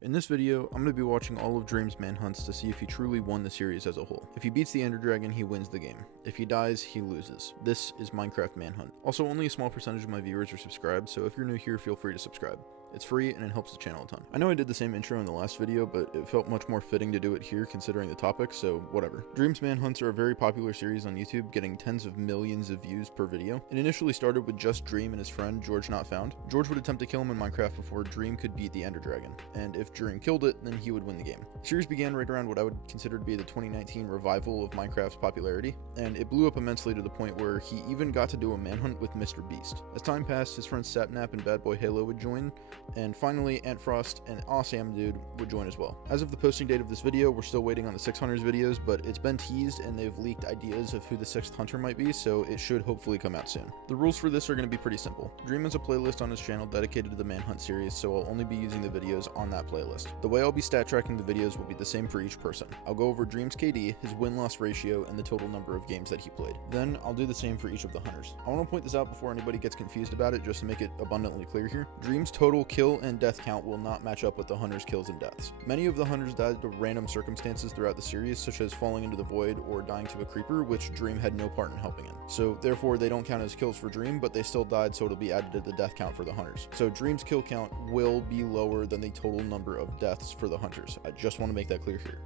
In this video, I'm going to be watching all of Dream's manhunts to see if he truly won the series as a whole. If he beats the Ender Dragon, he wins the game. If he dies, he loses. This is Minecraft Manhunt. Also, only a small percentage of my viewers are subscribed, so if you're new here, feel free to subscribe. It's free and it helps the channel a ton. I know I did the same intro in the last video, but it felt much more fitting to do it here considering the topic, so whatever. Dream's manhunts are a very popular series on YouTube, getting tens of millions of views per video. It initially started with just Dream and his friend, George Not Found. George would attempt to kill him in Minecraft before Dream could beat the Ender Dragon, and if Dream killed it, then he would win the game. The series began right around what I would consider to be the 2019 revival of Minecraft's popularity, and it blew up immensely to the point where he even got to do a manhunt with Mr. Beast. As time passed, his friends Sapnap and Bad Boy Halo would join, and finally Ant Frost and Awesome Dude would join as well. As of the posting date of this video, we're still waiting on the 600s videos, but it's been teased and they've leaked ideas of who the 6th hunter might be, so it should hopefully come out soon. The rules for this are going to be pretty simple. Dream has a playlist on his channel dedicated to the Manhunt series, so I'll only be using the videos on that playlist. The way I'll be stat tracking the videos will be the same for each person. I'll go over Dream's KD, his win-loss ratio, and the total number of games that he played. Then I'll do the same for each of the hunters. I want to point this out before anybody gets confused about it, just to make it abundantly clear here. Dream's total kill and death count will not match up with the hunters' kills and deaths. Many of the hunters died to random circumstances throughout the series, such as falling into the void or dying to a creeper, which Dream had no part in helping in. So therefore they don't count as kills for Dream, but they still died, so it'll be added to the death count for the hunters. So Dream's kill count will be lower than the total number of deaths for the hunters. I just want to make that clear here.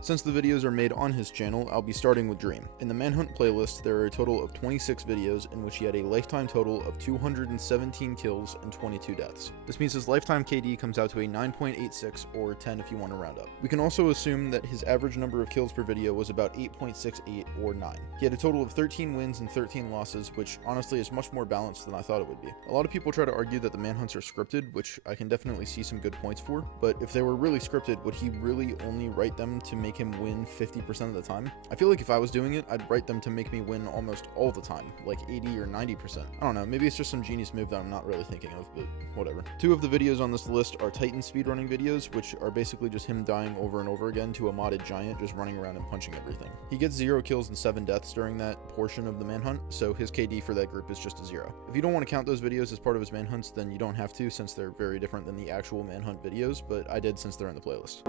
Since the videos are made on his channel, I'll be starting with Dream. In the Manhunt playlist, there are a total of 26 videos in which he had a lifetime total of 217 kills and 22 deaths. This means his lifetime KD comes out to a 9.86 or 10 if you want to round up. We can also assume that his average number of kills per video was about 8.68 or 9. He had a total of 13 wins and 13 losses, which honestly is much more balanced than I thought it would be. A lot of people try to argue that the manhunts are scripted, which I can definitely see some good points for, but if they were really scripted, would he really only write them to make him win 50% of the time? I feel like if I was doing it, I'd write them to make me win almost all the time, like 80 or 90%. I don't know, maybe it's just some genius move that I'm not really thinking of, but whatever. Two of the videos on this list are Titan speedrunning videos, which are basically just him dying over and over again to a modded giant just running around and punching everything. He gets 0 kills and 7 deaths during that portion of the manhunt, so his KD for that group is just a 0. If you don't want to count those videos as part of his manhunts, then you don't have to, since they're very different than the actual manhunt videos, but I did since they're in the playlist.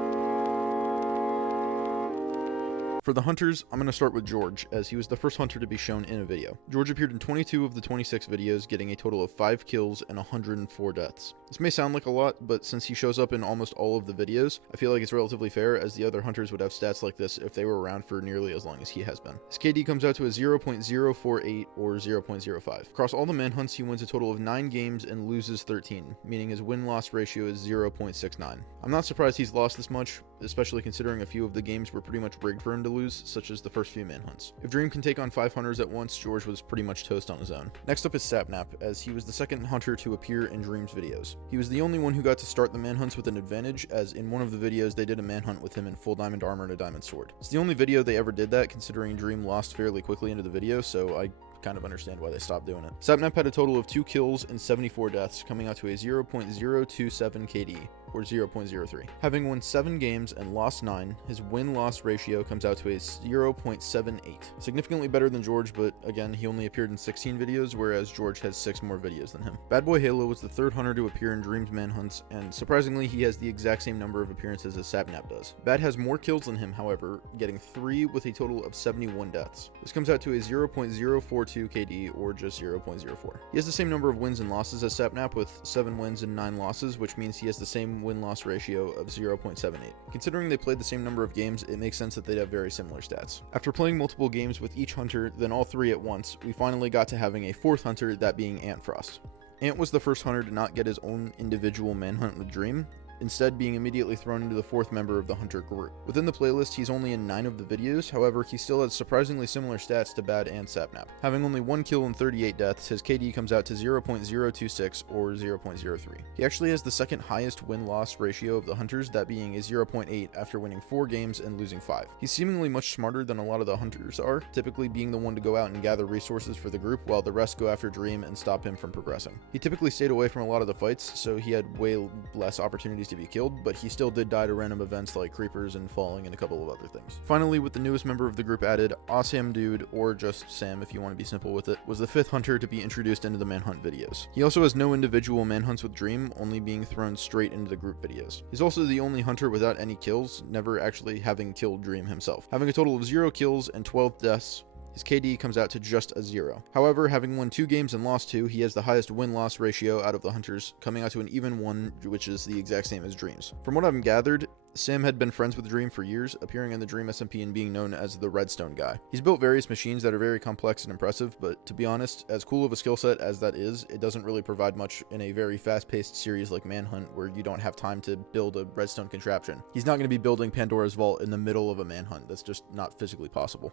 For the hunters, I'm going to start with George, as he was the first hunter to be shown in a video. George appeared in 22 of the 26 videos, getting a total of 5 kills and 104 deaths. This may sound like a lot, but since he shows up in almost all of the videos, I feel like it's relatively fair, as the other hunters would have stats like this if they were around for nearly as long as he has been. His KD comes out to a 0.048 or 0.05. Across all the manhunts, he wins a total of 9 games and loses 13, meaning his win-loss ratio is 0.69. I'm not surprised he's lost this much, especially considering a few of the games were pretty much rigged for him to lose, such as the first few manhunts. If Dream can take on 5 hunters at once, George was pretty much toast on his own. Next up is Sapnap, as he was the second hunter to appear in Dream's videos. He was the only one who got to start the manhunts with an advantage, as in one of the videos they did a manhunt with him in full diamond armor and a diamond sword. It's the only video they ever did that, considering Dream lost fairly quickly into the video, so I kind of understand why they stopped doing it. Sapnap had a total of 2 kills and 74 deaths, coming out to a 0.027 KD, or 0.03. Having won 7 games and lost 9, his win-loss ratio comes out to a 0.78. Significantly better than George, but again, he only appeared in 16 videos, whereas George has 6 more videos than him. Bad Boy Halo was the 3rd hunter to appear in Dream's manhunts, and surprisingly, he has the exact same number of appearances as Sapnap does. Bad has more kills than him, however, getting 3 with a total of 71 deaths. This comes out to a 0.042 KD, or just 0.04. He has the same number of wins and losses as Sapnap, with 7 wins and 9 losses, which means he has the same win-loss ratio of 0.78. Considering they played the same number of games, it makes sense that they'd have very similar stats. After playing multiple games with each hunter, then all 3 at once, we finally got to having a 4th hunter, that being Ant Frost. Ant was the first hunter to not get his own individual manhunt with Dream, instead being immediately thrown into the 4th member of the hunter group. Within the playlist, he's only in 9 of the videos, however, he still has surprisingly similar stats to Bad and Sapnap. Having only 1 kill and 38 deaths, his KD comes out to 0.026 or 0.03. He actually has the second highest win-loss ratio of the hunters, that being a 0.8 after winning 4 games and losing 5. He's seemingly much smarter than a lot of the hunters are, typically being the one to go out and gather resources for the group, while the rest go after Dream and stop him from progressing. He typically stayed away from a lot of the fights, so he had way less opportunity opportunities to be killed, but he still did die to random events like creepers and falling and a couple of other things. Finally, with the newest member of the group added, Awesam Dude, or just Sam if you want to be simple with it, was the 5th hunter to be introduced into the Manhunt videos. He also has no individual manhunts with Dream, only being thrown straight into the group videos. He's also the only hunter without any kills, never actually having killed Dream himself. Having a total of 0 kills and 12 deaths, his KD comes out to just a 0. However, having won 2 games and lost 2, he has the highest win-loss ratio out of the hunters, coming out to an even 1, which is the exact same as Dream's. From what I've gathered, Sam had been friends with Dream for years, appearing in the Dream SMP and being known as the Redstone guy. He's built various machines that are very complex and impressive, but to be honest, as cool of a skill set as that is, it doesn't really provide much in a very fast-paced series like Manhunt where you don't have time to build a redstone contraption. He's not going to be building Pandora's Vault in the middle of a Manhunt. That's just not physically possible.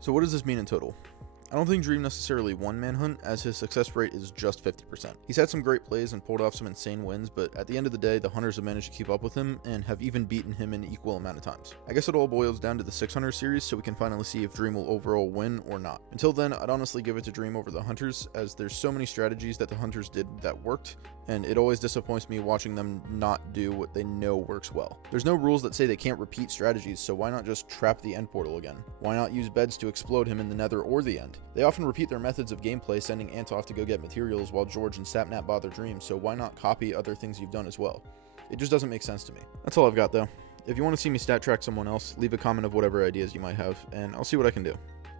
So what does this mean in total? I don't think Dream necessarily won Manhunt, as his success rate is just 50%. He's had some great plays and pulled off some insane wins, but at the end of the day, the hunters have managed to keep up with him and have even beaten him an equal amount of times. I guess it all boils down to the 600 series, so we can finally see if Dream will overall win or not. Until then, I'd honestly give it to Dream over the hunters, as there's so many strategies that the hunters did that worked, and it always disappoints me watching them not do what they know works well. There's no rules that say they can't repeat strategies, so why not just trap the end portal again? Why not use beds to explode him in the nether or the end? They often repeat their methods of gameplay, sending Ant off to go get materials while George and Sapnap bother Dream, so why not copy other things you've done as well? It just doesn't make sense to me. That's all I've got though. If you want to see me stat track someone else, leave a comment of whatever ideas you might have, and I'll see what I can do.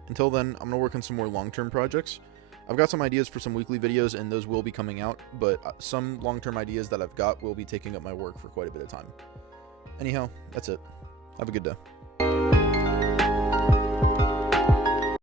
Until then, I'm going to work on some more long-term projects. I've got some ideas for some weekly videos, and those will be coming out, but some long-term ideas that I've got will be taking up my work for quite a bit of time. Anyhow, that's it. Have a good day.